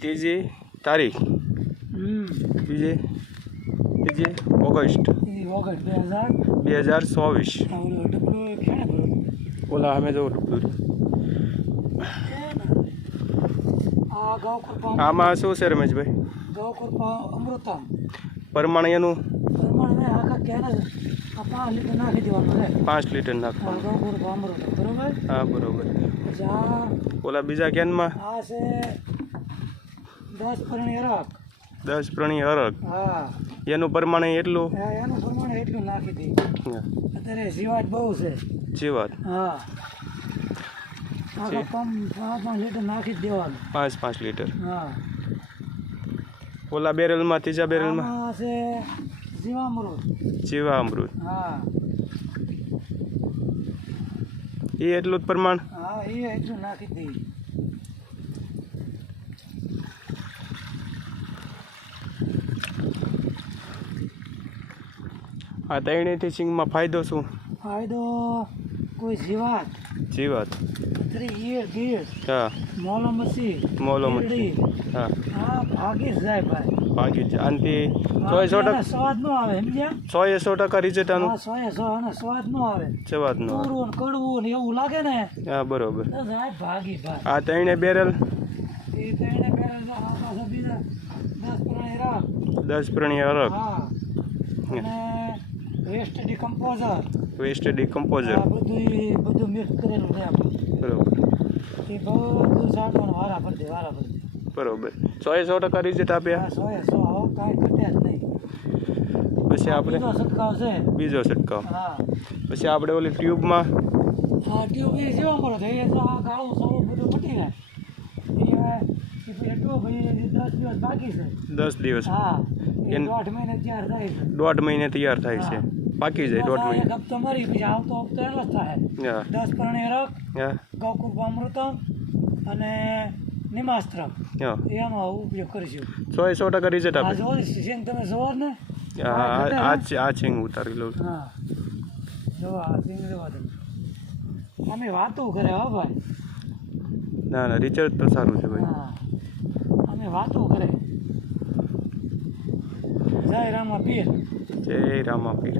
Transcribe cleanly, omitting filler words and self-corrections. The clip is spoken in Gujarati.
ત્રીજી તારીખ ત્રીજી ઓગસ્ટ 2024 ઓલા અમે જો આમાં શું છે રમેશભાઈ અમૃતમ પ્રમાણ એનું 5 લીટર નાખવાનું અમૃત બરોબર હા બરોબર ઓલા બીજા કેનમાં આ છે 10 પ્રણી અરક 10 પ્રણી અરક હા એનું પ્રમાણ એટલું નાખી દે અત્યારે જીવાત બહુ છે જીવાત હા 5 લીટર નાખી જ દેવાનું 5 લીટર હા ઓલા બેરલમાં ત્રીજા બેરલમાં છે જીવામૃત હા એ એટલું જ પ્રમાણ હા એ એટલું નાખી દે આ ત્રણેયથી સિંગમાં ફાયદો શું કોઈ જીવાત ગીર હા મોલોમસી હા ભાગી જાય ભાઈ ભાગી જાય આનાથી 100% સ્વાદ ન આવે સમજ્યા 100% રિઝલ્ટ આનું 100 સ્વાદ ન આવે સ્વાદ નો પૂરું કડવું ને એવું લાગે ને હા બરોબર ભાગી ભાઈ આ ત્રણે બેરલ એ ત્રણે બેરલ આ પાછા બીજા 10 પ્રણી અરક હા અને વેસ્ટ ડિકમ્પોઝર બધું મિક્સ કરેલું છે આપણે બરોબર એ બધું સાટવાનું વારા પર દે બરોબર 100% રિઝલ્ટ આપ્યા 100 કાંઈ ઘટ્યા જ નહીં પછી આપણે બીજો છંટકાવ હા પછી આપણે ઓલી ટ્યુબમાં ટ્યુબ એ જેવા મળે છે એ તો આ ગાળું સારું બધું મટી જાય એ ટ્યુબ 10 દિવસ બાકી છે 10 દિવસ હા એ 1.5 મહિને તૈયાર થાય છે 1.5 મહિને તૈયાર થાય છે પાકી જાય 1.5 મહિને એક હપ્તો મરી પછી આવતો હપ્તો એનો જ થાય 10 પ્રણી અરક ગૌકૃપા અમૃતમ અને નિમાસ્ત્રમ એનો ઉપયોગ કરીશું 100% રિઝલ્ટ આપે સિંગ તમે જોવો ને આ સિંગ ઉતારી લઉં હા જોવા સિંગ જોવા તમે અમે વાતો કરે હો ભાઈ ના રિઝલ્ટ તો સારું છે ભાઈ હા અમે વાતો કરે જય રામા પીર